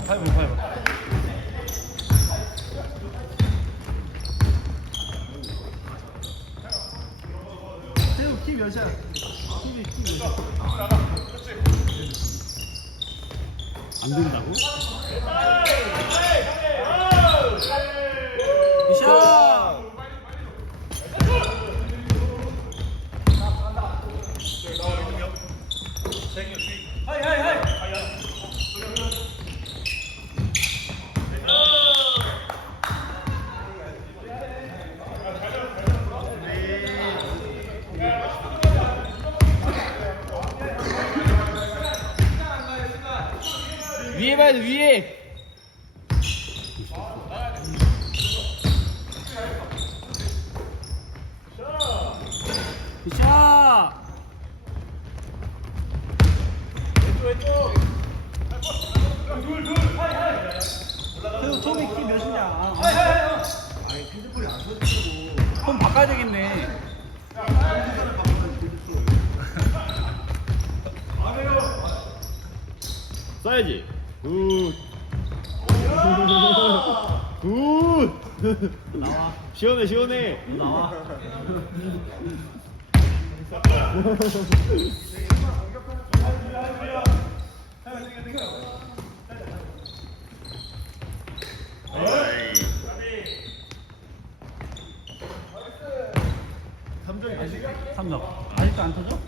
8분 8분. 태우 키 몇이야? 키 몇이야? 안 된다고? 샷! 위에 봐야 돼 위에. 굿샷. 태우 처음에 키 몇이냐? 폰 바꿔야 되겠네. 써야지. 굿. 굿. 나와. 시원해 시원해. 나와. 삼점 아직도 안 터져?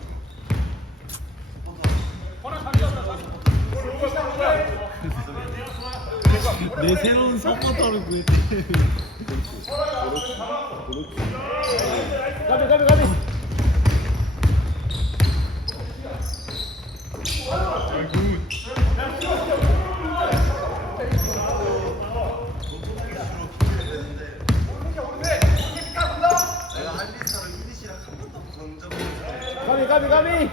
내 새로운 서포터를 구했대. 가비. 가비.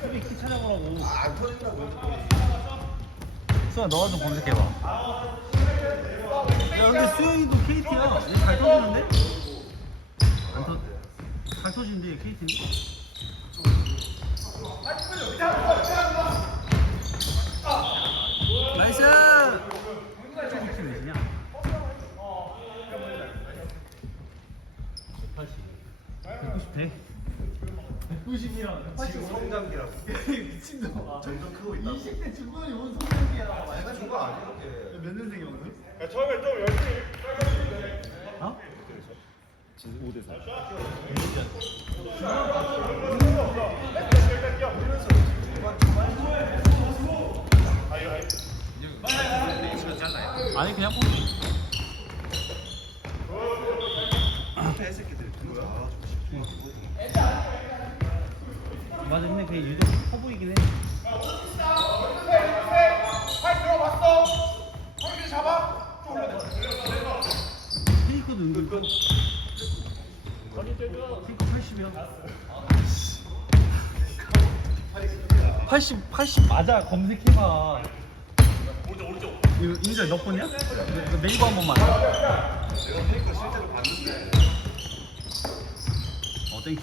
수비 키 찾아보라고. 수아 너가 좀 검색해봐. 야 근데 수영이도 KT야. 잘 터지는데? 잘 터지는데 KT는? 나이스! 저기 키 몇이냐? 190 돼? 190이랑 180 성장기라고. 미친놈. 점점 크고 있다. 20대 중반이 뭔 성장이야. 내가 준거 아니야 이렇게. 몇 년생이야 오늘? 처음에 좀 열심히 어? 5대 4. 아니 그냥 뽑. 애새끼들 그거 맞아 근데 그게 유독 커 보이긴 해. 페이커도 은근 커. 페이커 80이야. 80 맞아 검색해봐. 이거 인자 몇 번이야? 네이버 한 번만. 내가 페이커 실제로 봤는데 땡큐.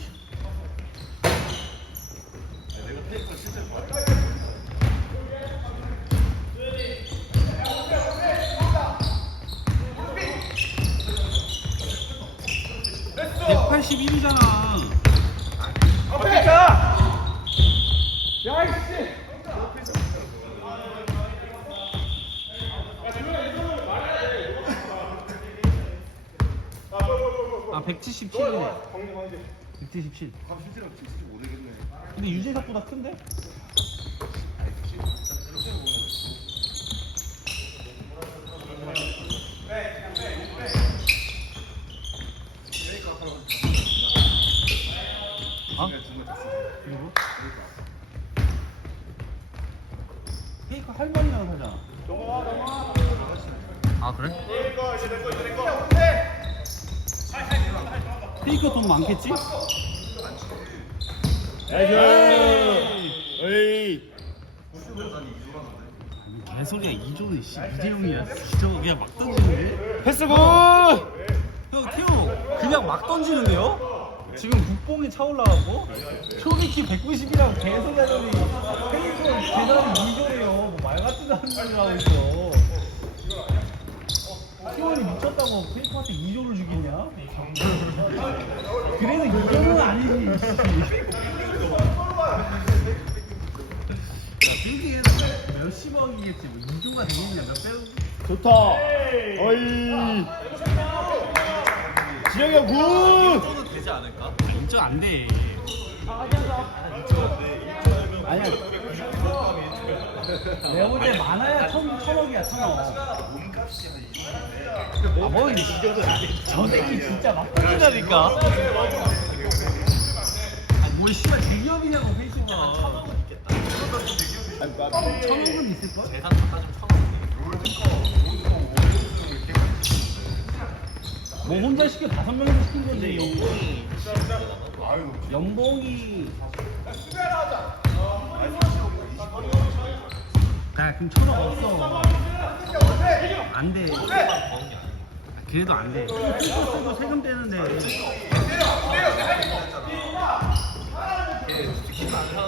내가 페이커 실제로 봤는데 181이잖아. 아 177이네. 177. 감 실제로 진짜 모르겠네. 근데 유재석보다 큰데? 어? 그리고? 페이커 할머니랑 사잖아. 아 그래? 페이커 돈 많겠지? 나이스. 에이. 개소리야. 이조는 씨 이재용이야. 저거 그냥 막 던지는데? 패스고. 형 태우 그냥 막 던지는데요? 지금 국뽕이 차올라가고 초기키 190이라고 개소리 하더니 페이커 계산이 2조래요. 뭐 말 같지도 않은 소리 하고 있어. T1이 미쳤다고 페이커한테 2조를 주겠냐? 그래도 2조는 아니지. 빌딩에는 몇십억이겠지 뭐 2조가 되겠냐 몇 배? 좋다. 어이. 지영이 형 굿. 되지 않을까? 인정 안 돼. 아니야. 내가 볼 때 많아야 천억이야 천억. 아, 뭐 저 새끼 진짜 막 던진다니까. 아, 뭘 씨발 대기업이냐고 페이스가. 천억은 있을걸? 재산 다 따지면 천억. 뭐 혼자 시켜 5명이서 시킨 건데 연봉이 야 그럼 천억 없어 안돼 그래도 안돼 쓰고 세금 떼는데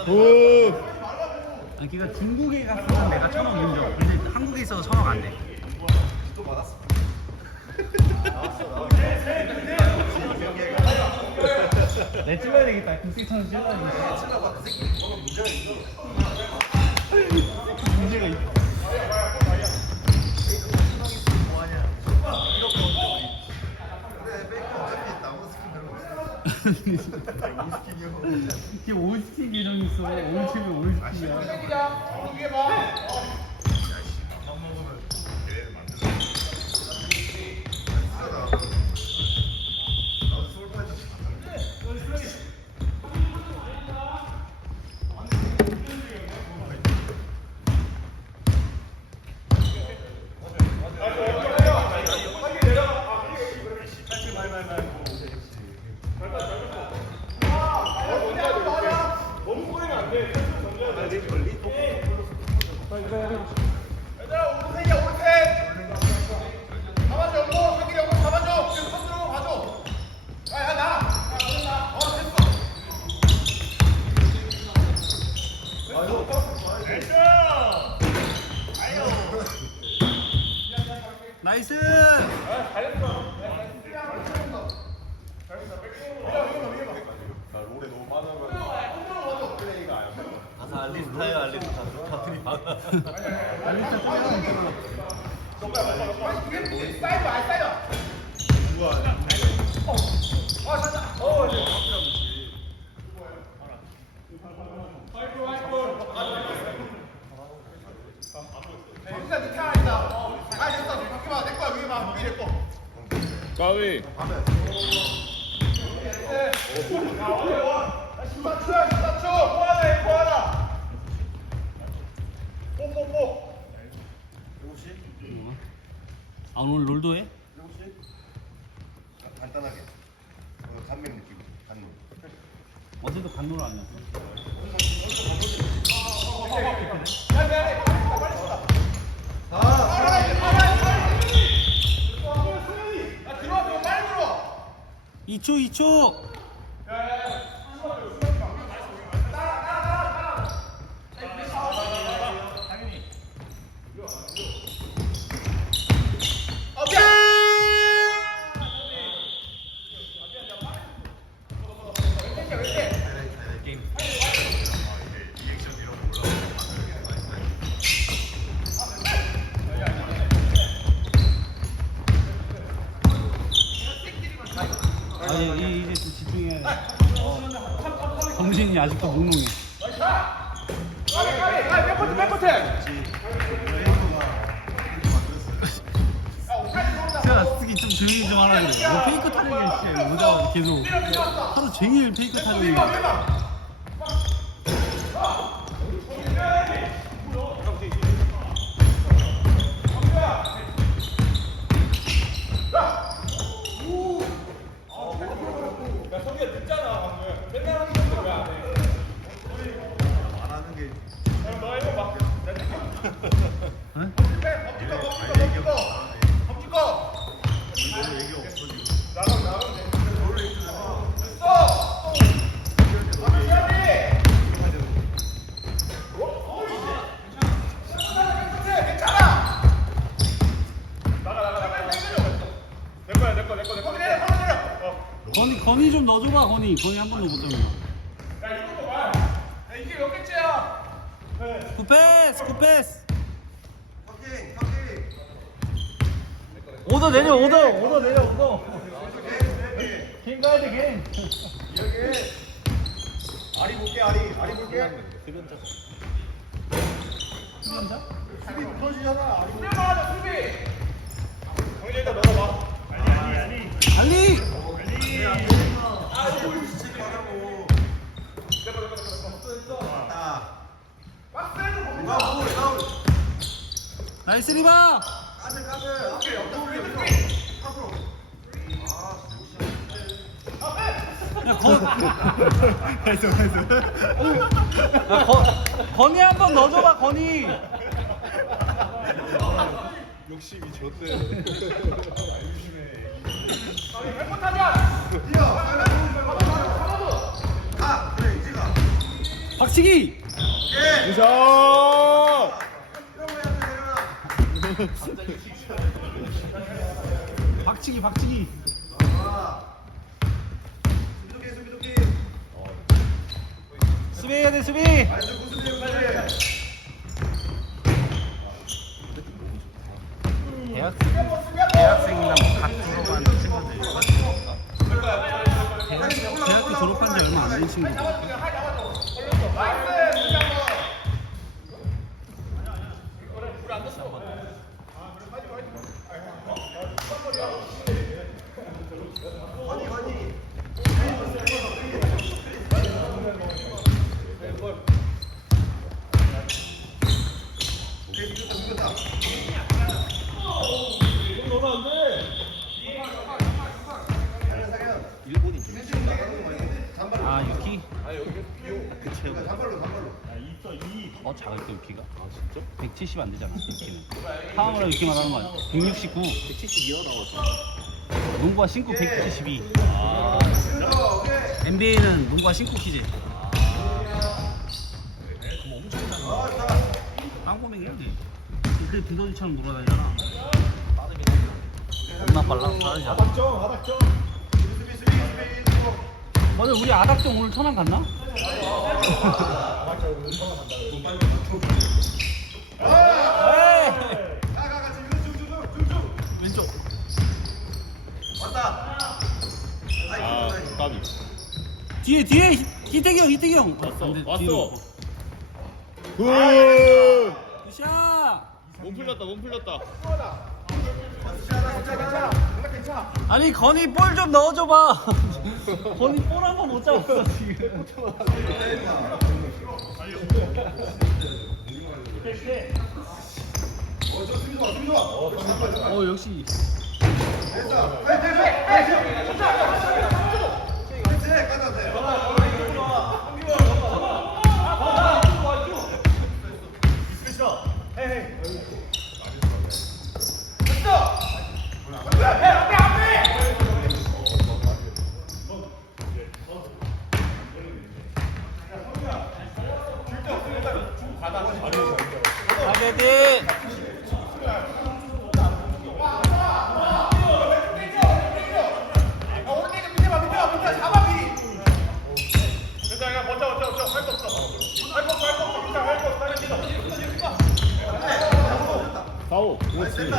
굿. 그러니까 중국에 갔으면 내가 천억 인정 근데 한국에 있어서 천억 안돼 내 찔러야 되겠다. 국세청에서 찔러야 되겠다. 문제가 있다. 이게 올스킨 계정이 있어. 올스킨이 올스킨이야. 나이스! 롤에 너무 많으면 플레이가 안 돼. 가사 알리스타요 알리스타. 버튼이 많아. 까비. 아 오늘 롤도 해? 간단하게. 간맹 느낌. 간놀. 어제도 간롤 안 했어? 이초 2초. 아니 이제 좀 집중해야 돼. 정신이 아직도 몽롱해. 제가 특히 좀 조용히 좀 하라 그래. 너 페이크 타령이야, 씨. 모자 계속 하루 종일 페이크 타령이야. 안 하는 게. 응? 건이 좀 넣어줘봐. 건이 한 번도 못 잡는. 굿패스. 오더 내려. 갱 가야 돼 갱. 아리 볼게 아리 볼게. 흡연자. 수비 무너지잖아. 아리 볼게. 달리. 나이스 리바. 야, 건이 한 번 넣어줘봐, 건이. 욕심이 좋대. 박치기. 우선. 박치기. 수비해야 돼, 수비. 대학생이나 갓 졸업한 친구들. 대학교 졸업한 지 얼마 안 된 친구들. 아, 유키? 더 작을 때 유키가? 아, 진짜? 170 안 되잖아, 유키는. 파워로 유키만 하는 거 아니야? 169. 172여 나왔어. 농구와 신고 172. 아, 진짜? NBA는 농구와 신고 키지. 그럼 엄청 잘한다. 빵고맹이 해야 돼. 그래, 두더지처럼 돌아다니잖아. 겁나 빨라. 빠르지 않아. 맞아, 우리 아닥정 오늘 천안 갔나? 왼쪽. 아, 까비. 뒤에 희태경. 왔어, 안 돼, 왔어. 뒤로. 굿! 굿샷. 몸 풀렸다. 아니 건이 볼 좀 넣어줘봐. 건이 볼 한 번 못 잡았어 지금. 역시. 가게디. 파워. 그렇지.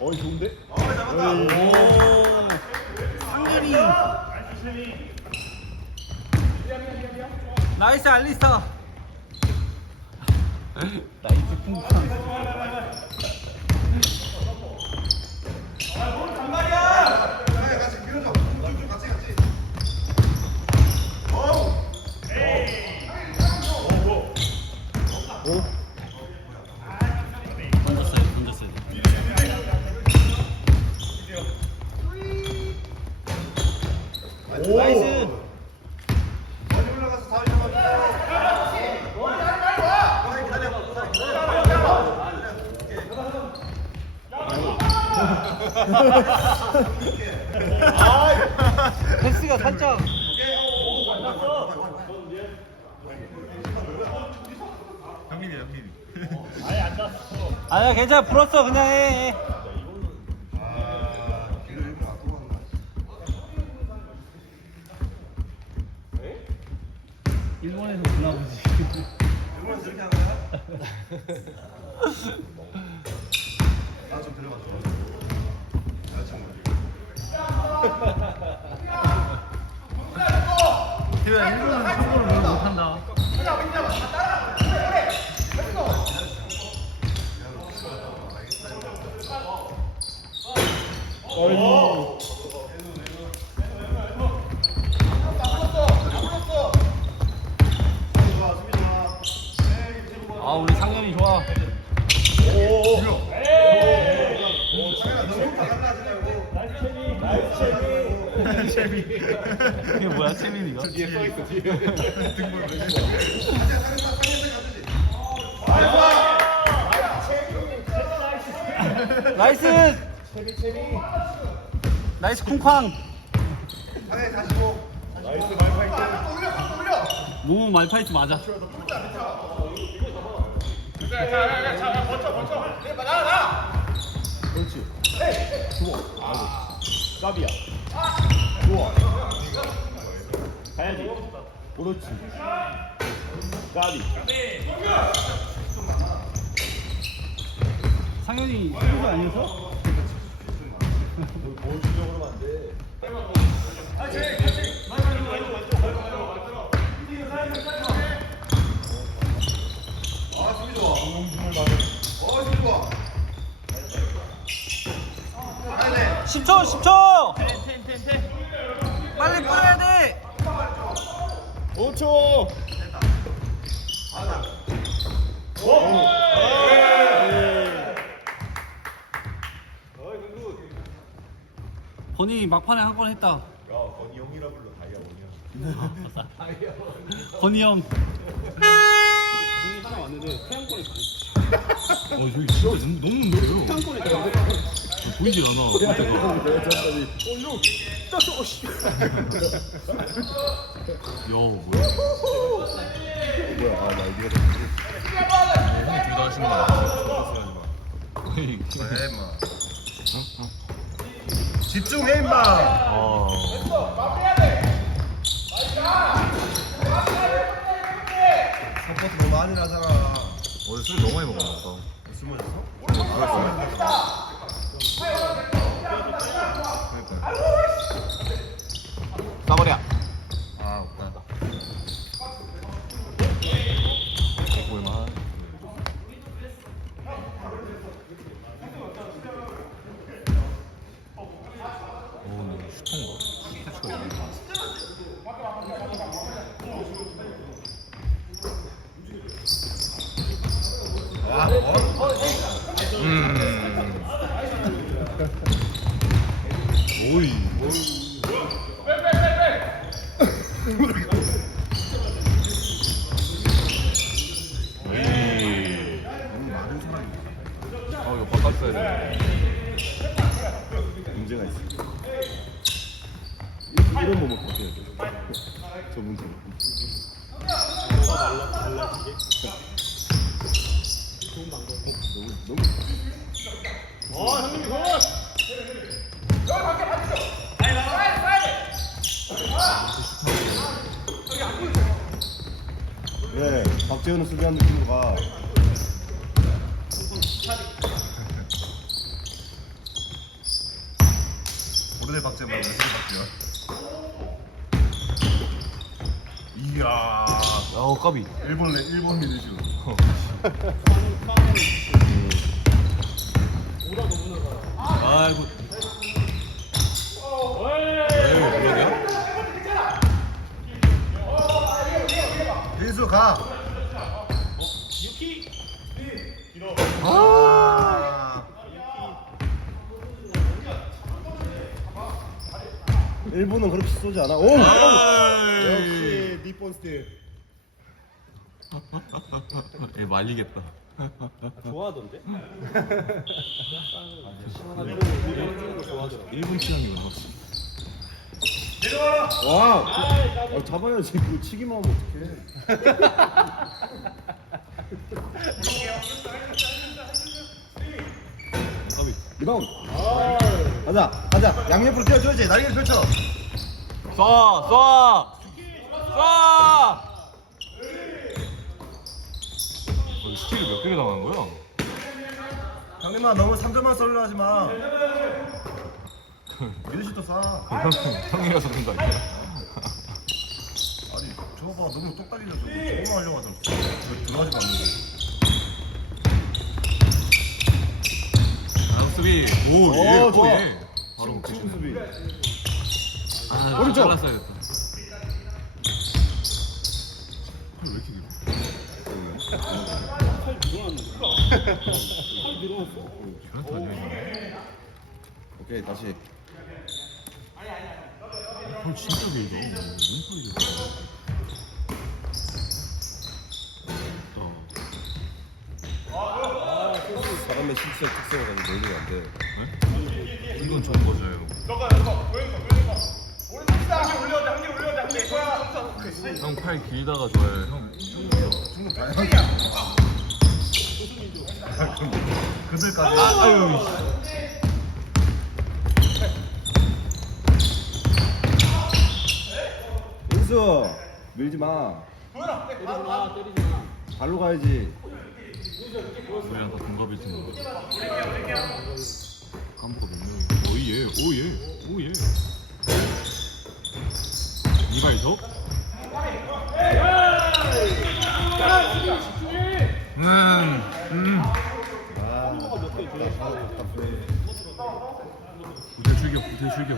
어이, 좋은데? 오. 상렬이. 나이스 알리스터. 나이스 풍선. 던졌어요. 나이스. 많이 올라가서 다 올라가. 패스가 살짝. 형님이 형님. 아니야 괜찮아 불었어 그냥 해. 아, 길을 일부러 안 뽑았나? 일본에서 불나보지. 일본에서 이렇게 한 거야? 나좀 들어가자. 대야 일본은 참고로 뭘 못한다. 아 우리 상현이 좋아. 이게 뭐야 채민이가? 뒤에 써 있어 뒤에. 등볼 나이스. 나이스 쿵쾅. 나이스 말파이트. 몸은 말파이트 맞아. 그렇지. 좋아. 아이고. 깝이야. 좋아. 가야지. 그렇지. 까비. 상현이 수비 아니었어? 뭘 주려고 그러면 안 돼. 아, 수비 좋아. 수비 좋아. 10초 10초. 빨리 뿌려야 돼. 5초. 건이 막판에 한 건 했다. 야, 건이 형이라 불러. 다이아 원이야. 건이 형. 하나 왔는데 태양권에 여기 진짜 너무 넓어요. 태양권에 가는데 보이질 않아. 야 뭐야? 뭐야? 아, 나 이거 좀. 둘다 하시는 거 해, 임마. 집중해, 임마. 서포트 너무 많이 나잖아. 어제 술 너무 많이 먹었어. 술 마셨어? 싸버려. 아, 없다. 보이만. 오, 근데 슈퍼인가? 슈퍼가 있네. 아, 오이. 많은 사람이 이거 바꿨어야 돼. 문제가 있어. 이런 몸을 바꿔야 돼. 저 문제. 너무 형님 굿. 네, 박재현은 수비하는 느낌으로 가. 오래된 박재현 말고 요새 박재현. 이야, 까비. 일본 리드시로. 아이고. 민수 가. 유키. 아. 일본은 그렇게 쏘지 않아. 오! 역시 니폰 스틸. 얘 말리겠다. 좋아하던데? 시원하게 거 좋아하더라고. 1분 취향이구나. 와. 잡아야지. 그거 치기만 하면 어떡해. 까비. 리바운드. 가자. 양옆으로 뛰어줘야지. 날개를 펼쳐. 쏴! 쏴! 스틸을 몇 개를 당한 거야? 형님아 너무 3점만 썰려 하지 마. 미드슛도 쏴. 형이라서 그런 거 아니야? 아니 저거 봐 너무 똑 달리려 저거 하려고 하잖아. 들어가지도 않는데. 수비. 오, 예, 오, 좋아. 예. 바로 친구 수비. 아, 오른쪽. 잘랐어야겠다. 왜 이렇게 길어? 팔 늘어났는데. 팔 늘어났어. 저한테 아니야. 오케이 다시. 헐 진짜 길다. 왼팔이 길다. 사람의 신체 특성을 가지고 놀리면 안 돼. 네? 이건 좋은 거죠. 형 팔 길다가 좋아요. 형. 충분 다양하게. 그들까지. 아유. 은수 밀지 마. 때리지 마. 발로 가야지. 우리랑 다 동갑일 텐데. 깜빡 몇 명이? 오예, 오예. 이발톱? 몇개 들어갔어. 구태 출격.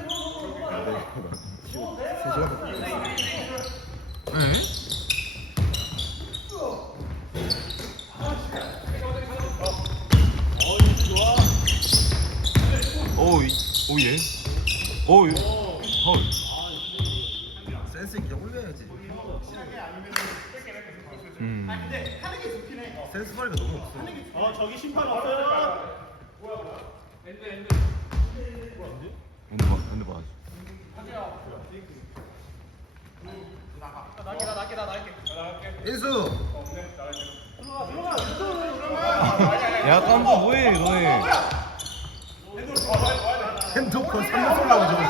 에? 오예. 헐. 센스 있게 올려야지. 센스 발이가 너무 없어. 저기 심판 없어요. 핸드 봐. 인수. 야, 깜빡 뭐해, 너네. 핸드폰 3년 쏠라고 저거.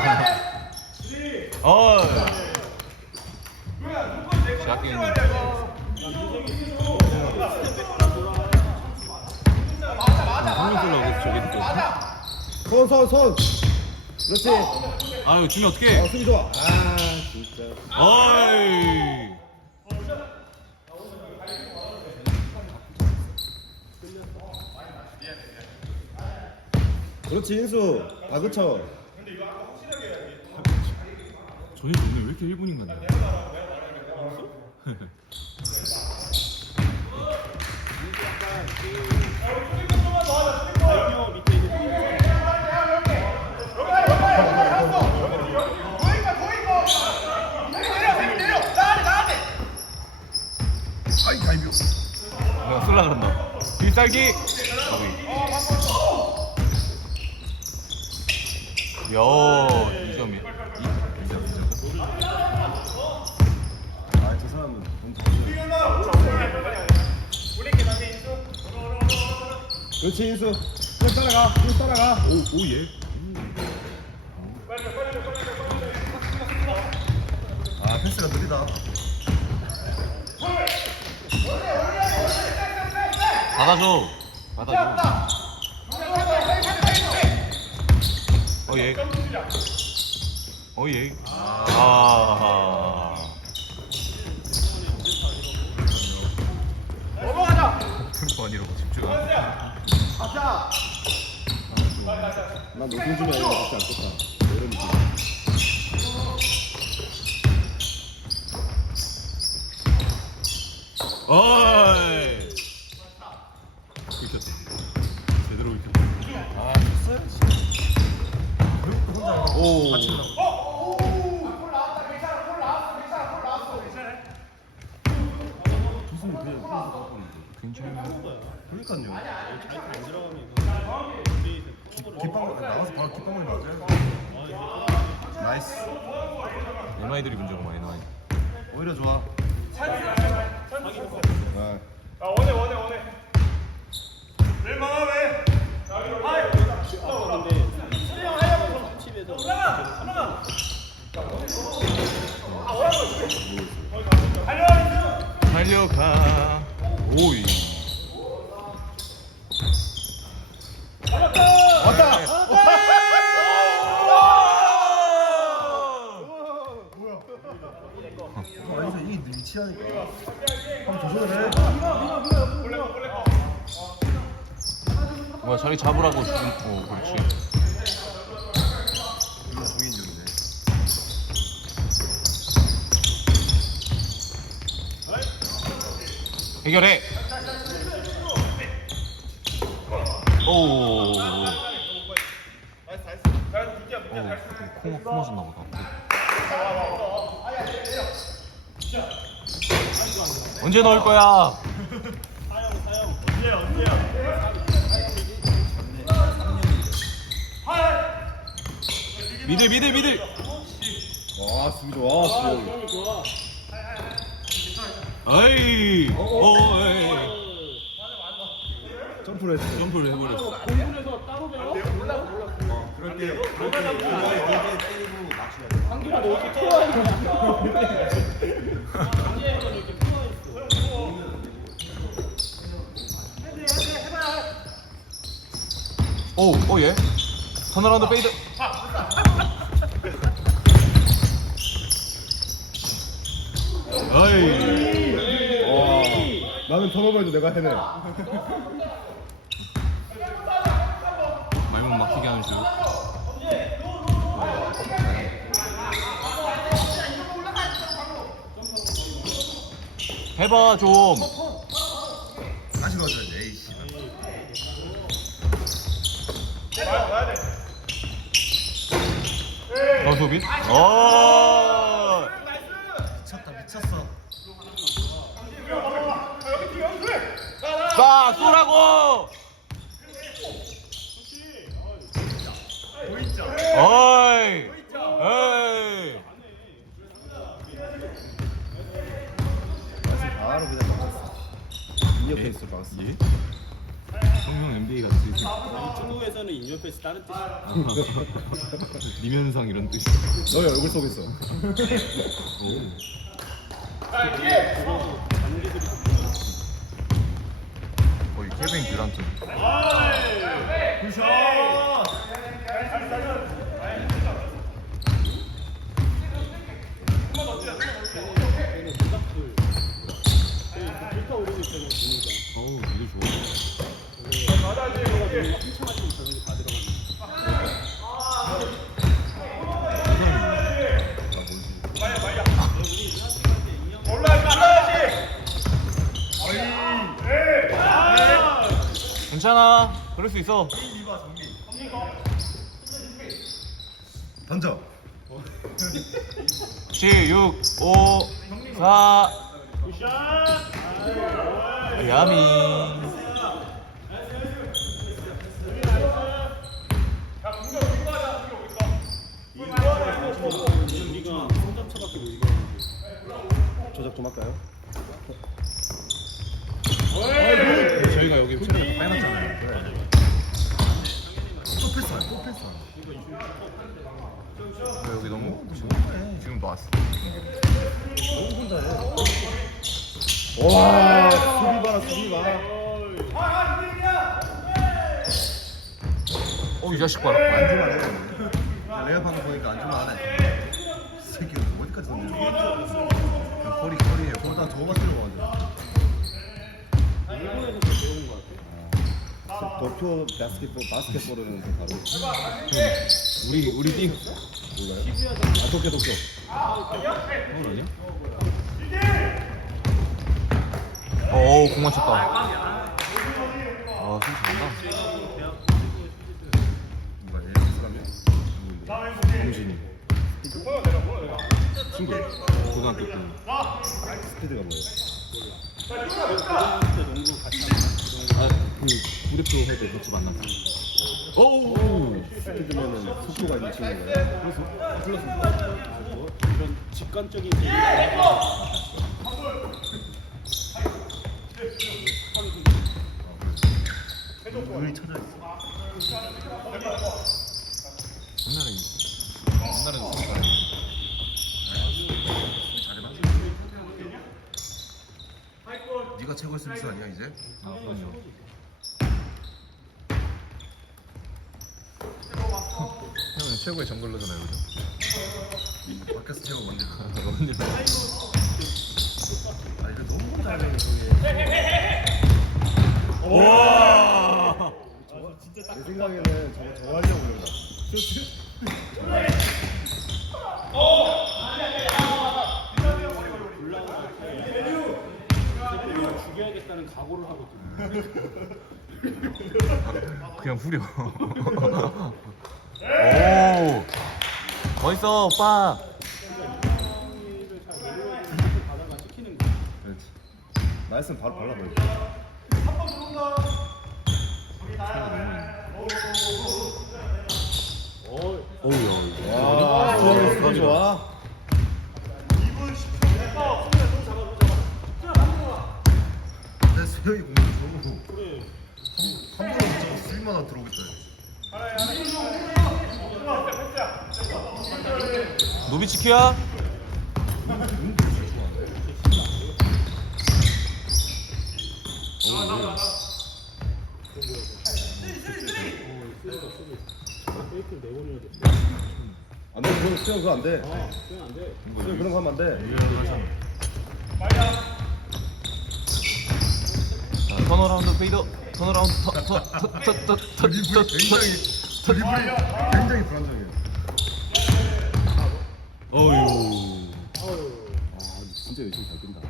시작기는 한명 쏠라고 저기 또. 손. 그렇지. 아유, 주면 어떡해. 수비 좋아. 아 진짜. 어이. 그렇지 인수. 다 그쳐. 전혀 오늘 왜 이렇게 1분인가 냐 다이어 밑에 있는 아이 다이뷰. 내가 쏠라 그런다. 필살기. 야, 2점이야. 2점. 아저 사람은 그렇지 인수. 쭉 따라가. 오, 예. 아 패스가 느리다. 받아줘. 예. 예. 아. 넘어가자. 아니라고 집중. 난 노승준이 아니라 진짜 않겠다. 이런 느낌. 어이. 읽혔다. 제대로 읽혔다. 아 됐어야지. 오. 저 있으면 그냥 풀어서 깎았는데. 괜찮아. 그러니까요. 안 들어가면 깃방 나와서 바로 깃방을 맞아요. 나이스. NY들이 문제고 막 NY. 오히려 좋아. 네. 집에서 달려가. 오이. 아니서 이게 위치하니까. 한번 조절해. 뭐야 자리 잡으라고 지금. 그렇지. 이거 종인형이네. 해결해. 오. 코 맞았나 보다. 언제 넣을 거야? 미들. 와 수비 좋아. 수비. 좋아. 어이. 점프를 했어. 점프를 해버렸어. 공군에서 따로 배워? 몰랐어. 그럴 때 한국아 너 어떻게 좋아해? 강제해서 이렇게 풀어있어. 오, 예. 턴어라운드 페이드. 어이. 와. 나는 턴오버해도 내가 해내. 말문 막히게 하는 슛. 해봐 좀. 다시 넣어줘야지. 에이씨. 소빈. 미쳤어. 자, 쏘라고. 어이. 바로 그냥 막았어. 인터페이스 막았어. 예? 성형 NBA 같이. 중국에서는 인터페이스 다른 뜻이야. 리면상 이런 뜻이. 너의 얼굴 속에 있어. 거의 케빈 듀란트. 불타오르고 있잖아 보니까. 어우 이거 좋아. 한참 할때 저런 게다 들어가는. 괜찮아. 그럴 수 있어. 던져. 7, 6, 5, 4. 야미. 우리가 3점 차밖에 못 이겼는데. 조작 좀 할까요? 저희가 여기 최근에 다 빼놨잖아요. 또 패스한. 여기 너무 지금 또 왔어. 너무 혼자해. 와 수비 봐라 수비 봐. 이 자식 봐라. 안주만 해. 레어 방금 보니까 안주만 안 해. 이 새끼는 어디까지 던지는 거야? 허리에 거기다 저거 맞추려고 하는데. 일본에서 배운 거 같아. 도쿄 바스켓볼은 좀 다르지. 우리 팀. 몰라요? 아 도쿄. 아니야? 공 맞췄다. 아, 진짜 잘한다. 누가 얘 사람이야? 정신이. 친구. 고등학교 때. 스피드가 뭐예요? 고등학교 때 농구 같이 하는 아그 우리표 할때 같이 만났어. 오. 이렇게 되면은 속도가 있는 친구예요. 이런 직관적인 재미가 을 찾아 있어. 옛날에는 잘해봐. 네가 최고의 스미스 아니야 이제? 아 그럼요. 형은 최고의 정글러잖아요, 그죠? 밖에서 최고 뭔데? 언니. 아 이거 너무 잘해 저게. 와. 내 생각에는 저거 하려고 그런다. 죽여야겠다는 각오를 하고 그냥 후려. 오. 멋있어, 오빠. 바다가 찍히는 거야. 그렇지. 나였으면 바로 발라버려. 어우야. 와, 좋아, 좋아. 내 수영이 공을 줘고. 그래. 한 번에 붙여서 수익만 들어오겠다. 노비치키야? 페이크를 4번이나 됐어. 안 돼, 수영 그거 안 돼. 그건 안 돼. 수영 그런 거 하면 안 돼. 턴어라운드 페이더. 턴어라운드 드리블이 굉장히 불안정해요. 어유. 아, 진짜 열심히 잘 뛴다.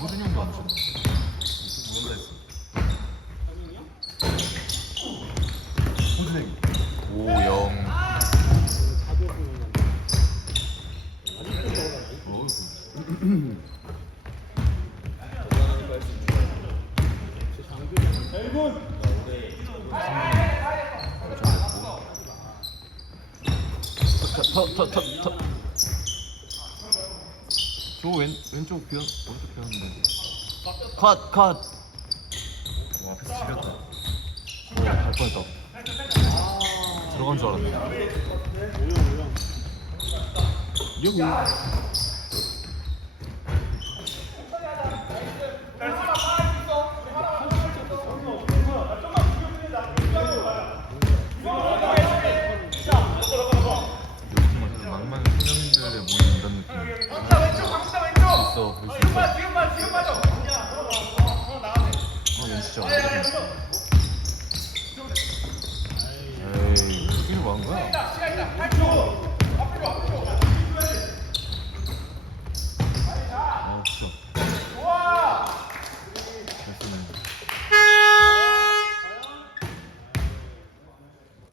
호준이 형도 안 쳐. 뭔가 했어. 호준이. 5-0. 저 왼쪽 비었 오른쪽 비었는데. 컷. 와, 앞에서 지렸다. 갈 뻔했다. 들어간 줄 알았네. 요즘 막말 소년들의 모임 이런 느낌. 있어. 얘 진짜 어디가 에이, 수비를 뭐 한 거야?